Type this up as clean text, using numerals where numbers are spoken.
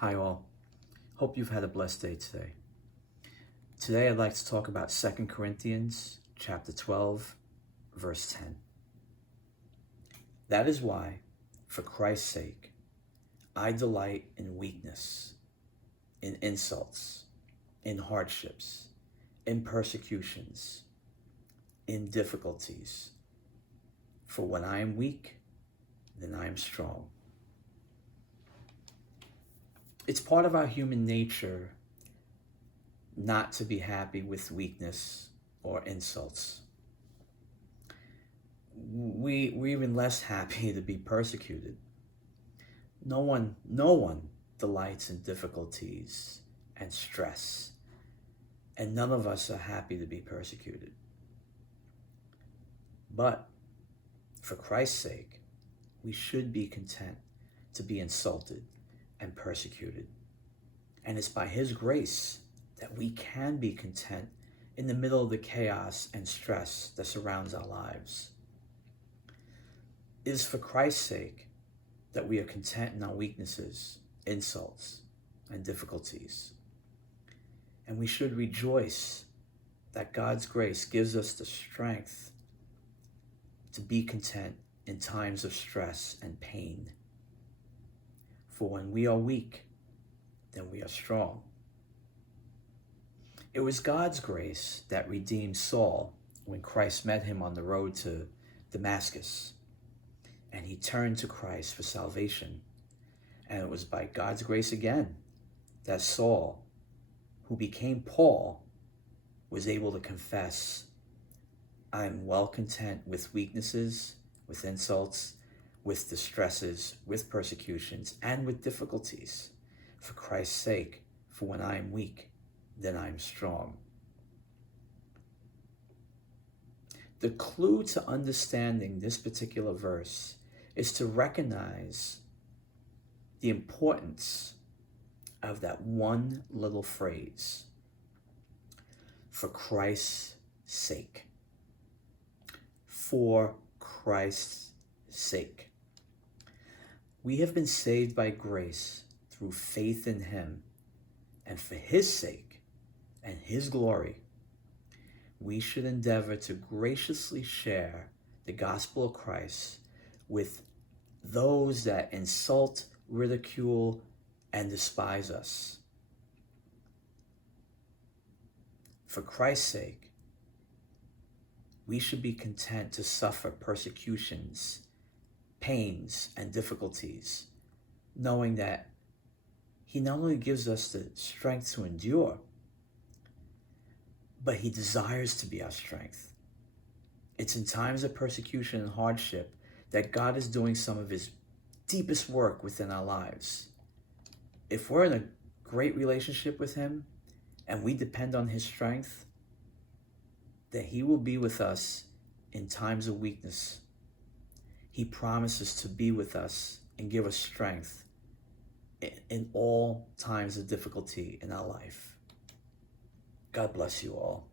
Hi all. Hope you've had a blessed day today. Today I'd like to talk about 2 Corinthians chapter 12, verse 10. That is why, for Christ's sake, I delight in weakness, in insults, in hardships, in persecutions, in difficulties. For when I am weak, then I am strong. It's part of our human nature not to be happy with weakness or insults. We're even less happy to be persecuted. No one delights in difficulties and stress, and none of us are happy to be persecuted. But for Christ's sake, we should be content to be insulted and persecuted. And it's by His grace that we can be content in the middle of the chaos and stress that surrounds our lives. It is for Christ's sake that we are content in our weaknesses, insults, and difficulties. And we should rejoice that God's grace gives us the strength to be content in times of stress and pain. For when we are weak, then we are strong. It was God's grace that redeemed Saul when Christ met him on the road to Damascus, and he turned to Christ for salvation. And it was by God's grace again that Saul, who became Paul, was able to confess, I am well content with weaknesses, with insults, with distresses, with persecutions, and with difficulties, for Christ's sake. For when I am weak, then I am strong. The clue to understanding this particular verse is to recognize the importance of that one little phrase, for Christ's sake. For Christ's sake. We have been saved by grace through faith in Him, and for His sake and His glory, we should endeavor to graciously share the gospel of Christ with those that insult, ridicule, and despise us. For Christ's sake, we should be content to suffer persecutions, pains, and difficulties, knowing that He not only gives us the strength to endure, but He desires to be our strength. It's in times of persecution and hardship that God is doing some of His deepest work within our lives. If we're in a great relationship with Him and we depend on His strength, that He will be with us in times of weakness. He promises to be with us and give us strength in all times of difficulty in our life. God bless you all.